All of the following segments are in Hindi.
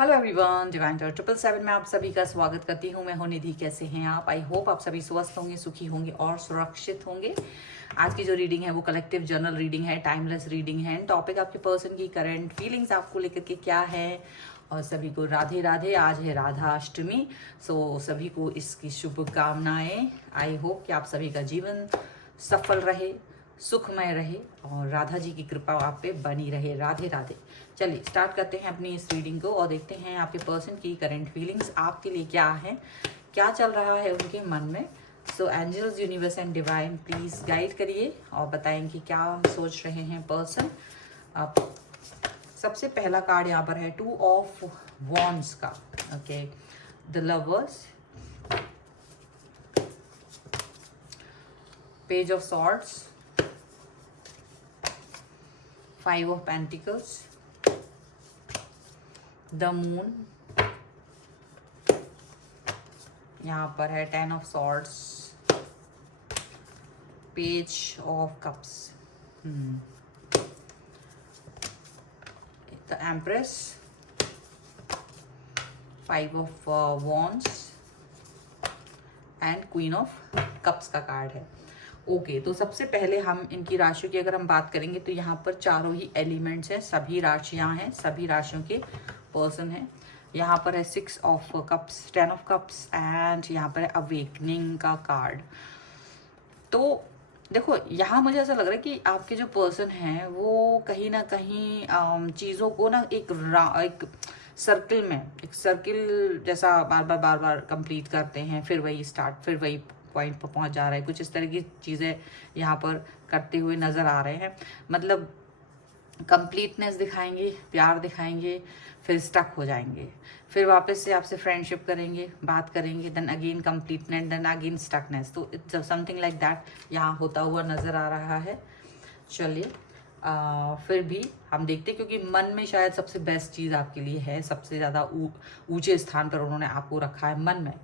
हेलो एवरीवन, डिवाइन टॉर 777 में आप सभी का स्वागत करती हूँ। मैं हूँ निधि। कैसे हैं आप? आई होप आप सभी स्वस्थ होंगे, सुखी होंगे और सुरक्षित होंगे। आज की जो रीडिंग है वो कलेक्टिव जर्नल रीडिंग है, टाइमलेस रीडिंग है। टॉपिक आपके पर्सन की करंट फीलिंग्स आपको लेकर के क्या है। और सभी को राधे राधे। आज है राधा अष्टमी, सो सभी को इसकी शुभकामनाएं। आई होप कि आप सभी का जीवन सफल रहे, सुखमय रहे और राधा जी की कृपा आप पे बनी रहे। राधे राधे। चलिए स्टार्ट करते हैं अपनी इस रीडिंग को और देखते हैं आपके पर्सन की करंट फीलिंग्स आपके लिए क्या है, क्या चल रहा है उनके मन में। So angels, universe and divine please guide करिए और बताएं कि क्या सोच रहे हैं पर्सन। आप सबसे पहला कार्ड यहाँ पर है 2 ऑफ वॉन्ड्स का। Okay, the lovers, page of swords, 5 of pentacles, the moon, यहाँ पर है 10 of swords, page of cups, the empress, 5 of wands and queen of cups का कार्ड है। ओके, तो सबसे पहले हम इनकी राशियों की अगर हम बात करेंगे तो यहाँ पर चारों ही एलिमेंट्स हैं, सभी राशियां हैं, सभी राशियों के पर्सन हैं। यहाँ पर है 6 of cups, 10 of cups and यहाँ पर है अवेकनिंग का कार्ड। तो देखो, यहाँ मुझे ऐसा लग रहा है कि आपके जो पर्सन हैं वो कहीं ना कहीं चीज़ों को ना एक सर्किल में, एक सर्किल जैसा बार बार कंप्लीट करते हैं, फिर वही स्टार्ट, फिर वही पॉइंट पर पहुंच जा रहा है। कुछ इस तरह की चीज़ें यहाँ पर करते हुए नज़र आ रहे हैं। मतलब कंप्लीटनेस दिखाएंगे, प्यार दिखाएंगे, फिर स्टक हो जाएंगे, फिर वापस से आपसे फ्रेंडशिप करेंगे, बात करेंगे, then again completeness, then again stuckness. तो इट्स समथिंग लाइक दैट यहाँ होता हुआ नज़र आ रहा है। चलिए फिर भी हम देखते हैं, क्योंकि मन में शायद सबसे बेस्ट चीज़ आपके लिए है, सबसे ज़्यादा ऊंचे स्थान पर उन्होंने आपको रखा है मन में।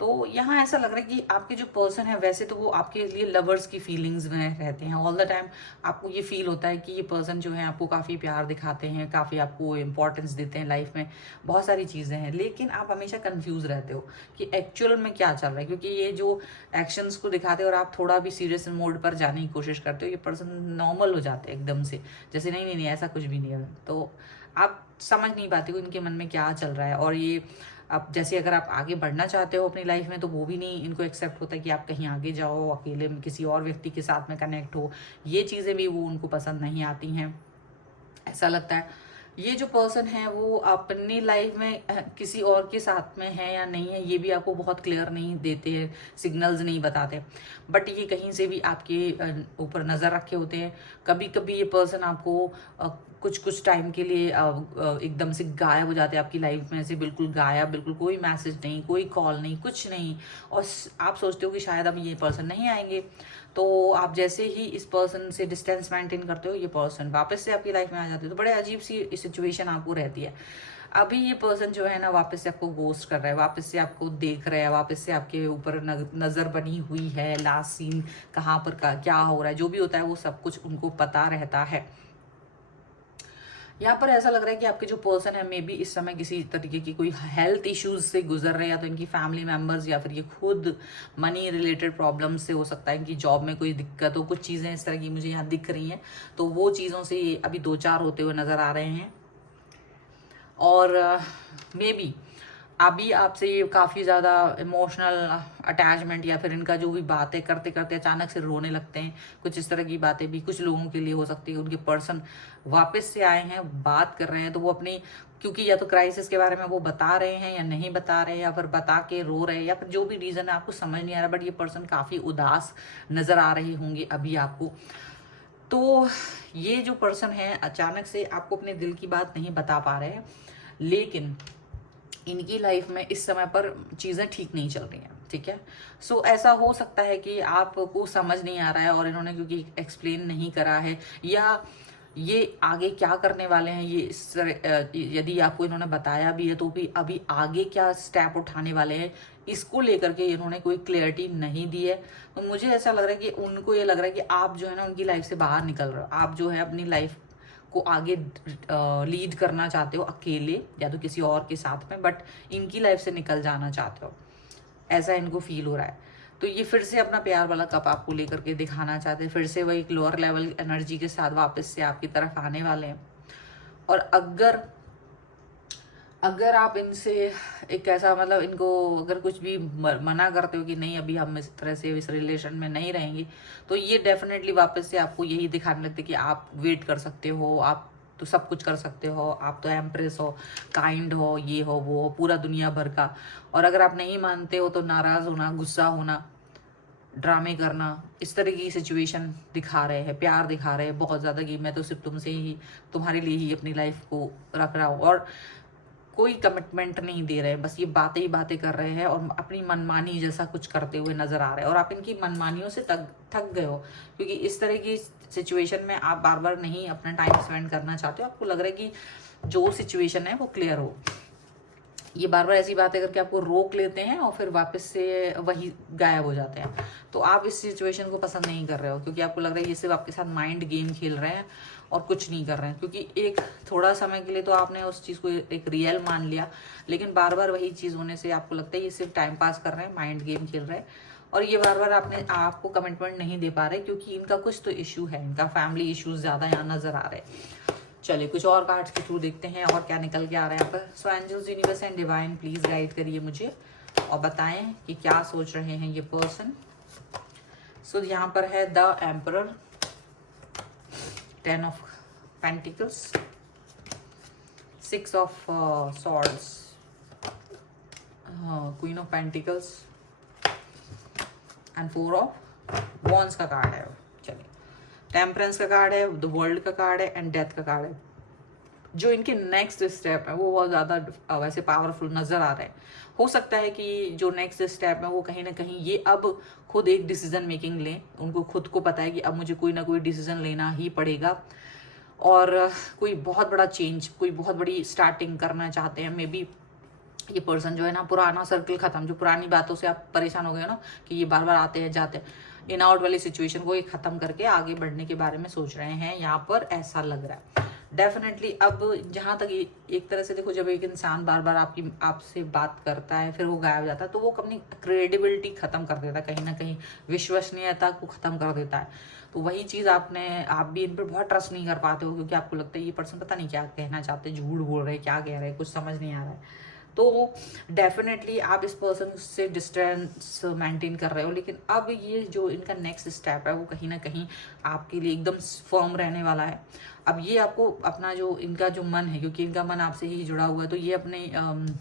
तो यहाँ ऐसा लग रहा है कि आपके जो पर्सन है वैसे तो वो आपके लिए लवर्स की फीलिंग्स में रहते हैं ऑल द टाइम। आपको ये फील होता है कि ये पर्सन जो है आपको काफ़ी प्यार दिखाते हैं, काफ़ी आपको इम्पोर्टेंस देते हैं लाइफ में, बहुत सारी चीज़ें हैं, लेकिन आप हमेशा कंफ्यूज रहते हो कि एक्चुअल में क्या चल रहा है। क्योंकि ये जो एक्शंस को दिखाते हैं और आप थोड़ा भी सीरियस मोड पर जाने की कोशिश करते हो, ये पर्सन नॉर्मल हो जाते हैं एकदम से, जैसे नहीं नहीं नहीं ऐसा कुछ भी नहीं है। तो आप समझ नहीं पाते हो इनके मन में क्या चल रहा है। और ये अब जैसे अगर आप आगे बढ़ना चाहते हो अपनी लाइफ में तो वो भी नहीं इनको एक्सेप्ट होता है कि आप कहीं आगे जाओ, अकेले में किसी और व्यक्ति के साथ में कनेक्ट हो। ये चीज़ें भी वो उनको पसंद नहीं आती हैं। ऐसा लगता है ये जो पर्सन है वो अपनी लाइफ में किसी और के साथ में है या नहीं है, ये भी आपको बहुत क्लियर नहीं देते हैं, सिग्नल्स नहीं बताते। बट ये कहीं से भी आपके ऊपर नज़र रखे होते हैं। कभी कभी ये पर्सन आपको कुछ टाइम के लिए एकदम से गायब हो जाते हैं आपकी लाइफ में से, बिल्कुल गायब, बिल्कुल कोई मैसेज नहीं, कोई कॉल नहीं, कुछ नहीं। और आप सोचते हो कि शायद अब ये पर्सन नहीं आएंगे, तो आप जैसे ही इस पर्सन से डिस्टेंस मेंटेन करते हो, ये पर्सन वापस से आपकी लाइफ में आ जाते हो। तो बड़े अजीब सी सिचुएशन आपको रहती है। अभी ये पर्सन जो है ना वापस से आपको गोस्ट कर रहा है, वापस से आपको देख रहा है, वापस से आपके ऊपर नज़र बनी हुई है। लास्ट सीन कहाँ पर क्या हो रहा है, जो भी होता है वो सब कुछ उनको पता रहता है। यहाँ पर ऐसा लग रहा है कि आपके जो पर्सन है मे बी इस समय किसी तरीके की कोई हेल्थ इश्यूज से गुजर रहे हैं, या तो इनकी फैमिली मेंबर्स या फिर ये खुद मनी रिलेटेड प्रॉब्लम से हो सकता है कि जॉब में कोई दिक्कत हो। कुछ चीज़ें इस तरह की मुझे यहाँ दिख रही हैं, तो वो चीज़ों से ये अभी 2-4 होते हुए नज़र आ रहे हैं। और मे बी अभी आपसे ये काफ़ी ज़्यादा इमोशनल अटैचमेंट, या फिर इनका जो भी बातें करते करते अचानक से रोने लगते हैं, कुछ इस तरह की बातें भी कुछ लोगों के लिए हो सकती है। उनके पर्सन वापस से आए हैं, बात कर रहे हैं, तो वो अपनी, क्योंकि या तो क्राइसिस के बारे में वो बता रहे हैं या नहीं बता रहे हैं, या फिर बता के रो रहे हैं, या फिर जो भी रीज़न है आपको समझ नहीं आ रहा। बट ये पर्सन काफ़ी उदास नज़र आ रहे होंगे अभी आपको। तो ये जो पर्सन है अचानक से आपको अपने दिल की बात नहीं बता पा रहे हैं, लेकिन इनकी लाइफ में इस समय पर चीज़ें ठीक नहीं चल रही हैं। ठीक है, सो ऐसा हो सकता है कि आपको समझ नहीं आ रहा है और इन्होंने क्योंकि एक्सप्लेन नहीं करा है, या ये आगे क्या करने वाले हैं, ये इस यदि आपको इन्होंने बताया भी है तो भी अभी आगे क्या स्टेप उठाने वाले हैं इसको लेकर के इन्होंने कोई क्लियरिटी नहीं दी है। तो मुझे ऐसा लग रहा है कि उनको ये लग रहा है कि आप जो है ना उनकी लाइफ से बाहर निकल रहे हो, आप जो है अपनी लाइफ को आगे लीड करना चाहते हो अकेले या तो किसी और के साथ में, बट इनकी लाइफ से निकल जाना चाहते हो, ऐसा इनको फील हो रहा है। तो ये फिर से अपना प्यार वाला कप आपको लेकर के दिखाना चाहते हैं, फिर से वही लोअर लेवल एनर्जी के साथ वापस से आपकी तरफ आने वाले हैं। और अगर आप इनसे एक ऐसा मतलब इनको अगर कुछ भी मना करते हो कि नहीं अभी हम इस तरह से इस रिलेशन में नहीं रहेंगे, तो ये डेफिनेटली वापस से आपको यही दिखाने लगते कि आप वेट कर सकते हो, आप तो सब कुछ कर सकते हो, आप तो एम्प्रेस हो, काइंड हो, ये हो वो हो, पूरा दुनिया भर का। और अगर आप नहीं मानते हो तो नाराज होना, गुस्सा होना, ड्रामे करना, इस तरह की सिचुएशन दिखा रहे हैं, प्यार दिखा रहे हैं बहुत ज़्यादा कि मैं तो सिर्फ तुमसे ही, तुम्हारे लिए ही अपनी लाइफ को रख रहा हूँ। और कोई कमिटमेंट नहीं दे रहे हैं, बस ये बातें ही बातें कर रहे हैं और अपनी मनमानी जैसा कुछ करते हुए नजर आ रहे हैं। और आप इनकी मनमानियों से थक गए हो, क्योंकि इस तरह की सिचुएशन में आप बार बार नहीं अपना टाइम स्पेंड करना चाहते हो। आपको लग रहा है कि जो सिचुएशन है वो क्लियर हो। ये बार बार ऐसी बातें करके आपको रोक लेते हैं और फिर वापस से वही गायब हो जाते हैं। तो आप इस सिचुएशन को पसंद नहीं कर रहे हो, क्योंकि आपको लग रहा है ये सिर्फ आपके साथ माइंड गेम खेल रहे हैं और कुछ नहीं कर रहे हैं। क्योंकि एक थोड़ा समय के लिए तो आपने उस चीज़ को एक रियल मान लिया, लेकिन बार बार वही चीज़ होने से आपको लगता है ये सिर्फ टाइम पास कर रहे हैं, माइंड गेम खेल रहे हैं। और ये बार बार आपको कमिटमेंट नहीं दे पा रहे, क्योंकि इनका कुछ तो इशू है, इनका फैमिली इशूज ज़्यादा यहाँ नजर आ रहे हैं। चलिए कुछ और कार्ड्स के थ्रू देखते हैं और क्या निकल के आ रहा है यहाँ पर। So angels, universe and divine please guide करिए मुझे और बताएं कि क्या सोच रहे हैं ये पर्सन। सो यहाँ पर है the emperor, 10 of pentacles, 6 of swords, queen of pentacles and 4 of wands का कार्ड है। चलिए, टेम्परेंस का कार्ड है, द वर्ल्ड का कार्ड है एंड डेथ का कार्ड है। जो इनके नेक्स्ट स्टेप है वो बहुत ज़्यादा वैसे पावरफुल नज़र आ रहा है। हो सकता है कि जो नेक्स्ट स्टेप है वो कहीं ना कहीं ये अब खुद एक डिसीजन मेकिंग लें। उनको खुद को पता है कि अब मुझे कोई ना कोई डिसीजन लेना ही पड़ेगा और कोई बहुत बड़ा चेंज, कोई बहुत बड़ी स्टार्टिंग करना चाहते हैं। मे बी ये पर्सन जो है ना, पुराना सर्कल खत्म, जो पुरानी बातों से आप परेशान हो गए ना कि ये बार बार आते हैं जाते हैं, इन आउट वाली सिचुएशन को ये खत्म करके आगे बढ़ने के बारे में सोच रहे हैं, यहाँ पर ऐसा लग रहा है। डेफिनेटली अब जहाँ तक एक तरह से देखो, जब एक इंसान बार बार आपसे बात करता है फिर वो गायब हो जाता है, तो वो अपनी क्रेडिबिलिटी खत्म कर देता है, कहीं ना कहीं विश्वसनीयता को खत्म कर देता है। तो वही चीज़ आप भी इन पर बहुत ट्रस्ट नहीं कर पाते हो, क्योंकि आपको लगता है ये पर्सन पता नहीं क्या कहना चाहते हैं, झूठ बोल रहे हैं, क्या कह रहे हैं, कुछ समझ नहीं आ रहा है। तो डेफिनेटली आप इस पर्सन से डिस्टेंस मेंटेन कर रहे हो, लेकिन अब ये जो इनका नेक्स्ट स्टेप है वो कहीं ना कहीं आपके लिए एकदम फर्म रहने वाला है। अब ये आपको अपना जो इनका जो मन है, क्योंकि इनका मन आपसे ही जुड़ा हुआ है, तो ये अपने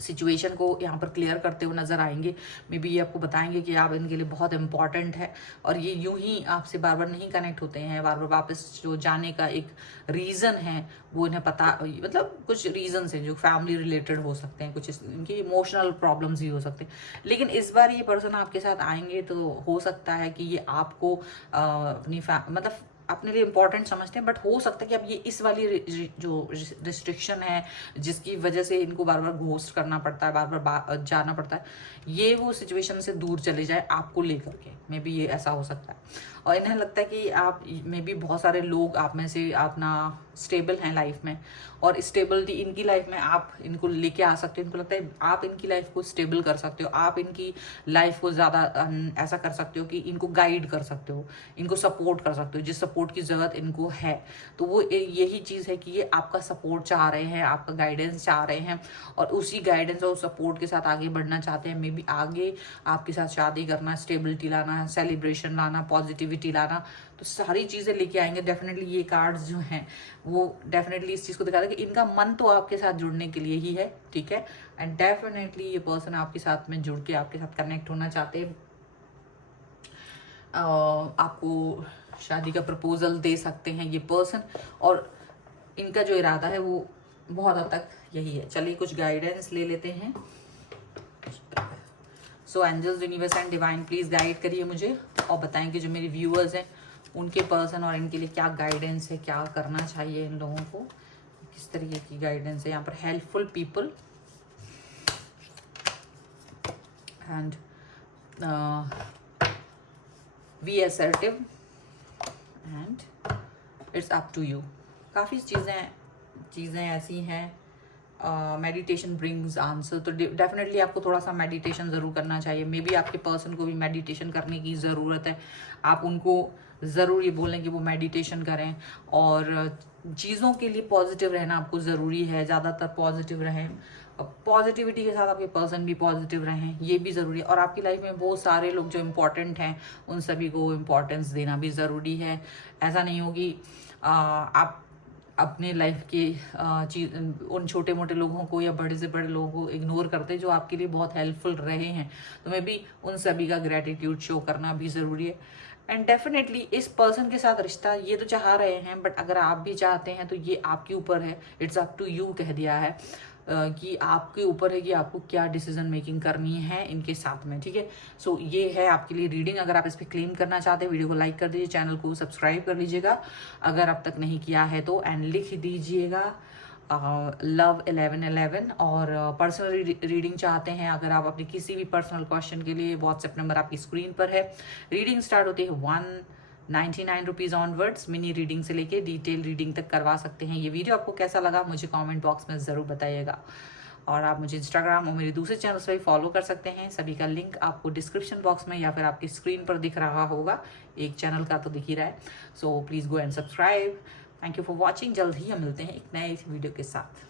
सिचुएशन को यहाँ पर क्लियर करते हुए नजर आएंगे। मे बी ये आपको बताएंगे कि आप इनके लिए बहुत इंपॉर्टेंट है और ये यूं ही आपसे बार बार नहीं कनेक्ट होते हैं। बार बार वापस जो जाने का एक रीज़न है वो इन्हें पता, मतलब कुछ रीजंस हैं जो फैमिली रिलेटेड हो सकते हैं, कुछ इनकी इमोशनल प्रॉब्लम्स भी हो सकते हैं। लेकिन इस बार ये पर्सन आपके साथ आएंगे तो हो सकता है कि ये आपको अपनी मतलब अपने लिए इंपॉर्टेंट समझते हैं, बट हो सकता है कि अब ये इस वाली जो रिस्ट्रिक्शन है जिसकी वजह से इनको बार बार घोस्ट करना पड़ता है, बार बार जाना पड़ता है, ये वो सिचुएशन से दूर चले जाए आपको लेकर के। मे बी ये ऐसा हो सकता है। और इन्हें लगता है कि आप में भी बहुत सारे लोग आप में से अपना स्टेबल हैं लाइफ में, और स्टेबिलिटी इनकी लाइफ में आप इनको लेके आ सकते हो। इनको लगता है आप इनकी लाइफ को स्टेबल कर सकते हो, आप इनकी लाइफ को ज़्यादा ऐसा कर सकते हो कि इनको गाइड कर सकते हो, इनको सपोर्ट कर सकते हो, जिस सपोर्ट की ज़रूरत इनको है। तो वो यही चीज़ है कि ये आपका सपोर्ट चाह रहे हैं, आपका गाइडेंस चाह रहे हैं, और उसी गाइडेंस और सपोर्ट के साथ आगे बढ़ना चाहते हैं। मे बी आगे आपके साथ शादी करना, स्टेबिलिटी लाना, सेलिब्रेशन लाना, पॉजिटिविटी लाना, तो सारी चीज़ें लेके आएंगे। डेफिनेटली ये कार्ड्स जो हैं वो डेफिनेटली इस चीज़ को दिखाता है कि इनका मन तो आपके साथ जुड़ने के लिए ही है, ठीक है। एंड डेफिनेटली ये पर्सन आपके साथ में जुड़ के आपके साथ कनेक्ट होना चाहते हैं, आपको शादी का प्रपोजल दे सकते हैं ये पर्सन, और इनका जो इरादा है वो बहुत हद तक यही है। चलिए कुछ गाइडेंस ले लेते हैं। So angels, universe and divine please guide करिए मुझे और बताएं कि जो मेरे व्यूअर्स हैं उनके पर्सन और इनके लिए क्या गाइडेंस है, क्या करना चाहिए इन लोगों को, किस तरीके की गाइडेंस है यहाँ पर। Helpful people and be assertive and it's up to you. काफ़ी चीज़ें ऐसी हैं। मेडिटेशन ब्रिंग्स आंसर, तो डेफिनेटली आपको थोड़ा सा मेडिटेशन ज़रूर करना चाहिए। मे बी आपके पर्सन को भी मेडिटेशन करने की ज़रूरत है, आप उनको ज़रूर ये बोलें कि वो मेडिटेशन करें। और चीज़ों के लिए पॉजिटिव रहना आपको ज़रूरी है, ज़्यादातर पॉजिटिव रहें, पॉजिटिविटी के साथ आपके पर्सन भी पॉजिटिव रहें, ये भी ज़रूरी है। और आपकी लाइफ में बहुत सारे लोग जो इम्पोर्टेंट हैं, उन सभी को इम्पोर्टेंस देना भी ज़रूरी है। ऐसा नहीं हो कि आप अपने लाइफ के चीज उन छोटे मोटे लोगों को या बड़े से बड़े लोगों को इग्नोर करते जो आपके लिए बहुत हेल्पफुल रहे हैं, तो मे बी उन सभी का ग्रेटिट्यूड शो करना भी ज़रूरी है। एंड डेफिनेटली इस पर्सन के साथ रिश्ता ये तो चाह रहे हैं, बट अगर आप भी चाहते हैं तो ये आपके ऊपर है, इट्स अप टू यू कह दिया है कि आपके ऊपर है कि आपको क्या डिसीजन मेकिंग करनी है इनके साथ में, ठीक है। सो ये है आपके लिए रीडिंग। अगर आप इस पर क्लेम करना चाहते हैं, वीडियो को लाइक कर दीजिए, चैनल को सब्सक्राइब कर लीजिएगा अगर अब तक नहीं किया है तो, एंड लिख दीजिएगा लव 1111। और पर्सनल रीडिंग चाहते हैं अगर आप अपने किसी भी पर्सनल क्वेश्चन के लिए, व्हाट्सएप नंबर आपकी स्क्रीन पर है। रीडिंग स्टार्ट होती है 199 रुपीज़ ऑनवर्ड्स। मिनी रीडिंग से लेके डिटेल रीडिंग तक करवा सकते हैं। ये वीडियो आपको कैसा लगा मुझे कमेंट बॉक्स में ज़रूर बताइएगा। और आप मुझे इंस्टाग्राम और मेरे दूसरे चैनल्स पर भी फॉलो कर सकते हैं, सभी का लिंक आपको डिस्क्रिप्शन बॉक्स में या फिर आपकी स्क्रीन पर दिख रहा होगा। एक चैनल का तो दिख ही रहा है, so please go and subscribe. Thank you for watching. जल्द ही हम मिलते हैं एक नए वीडियो के साथ।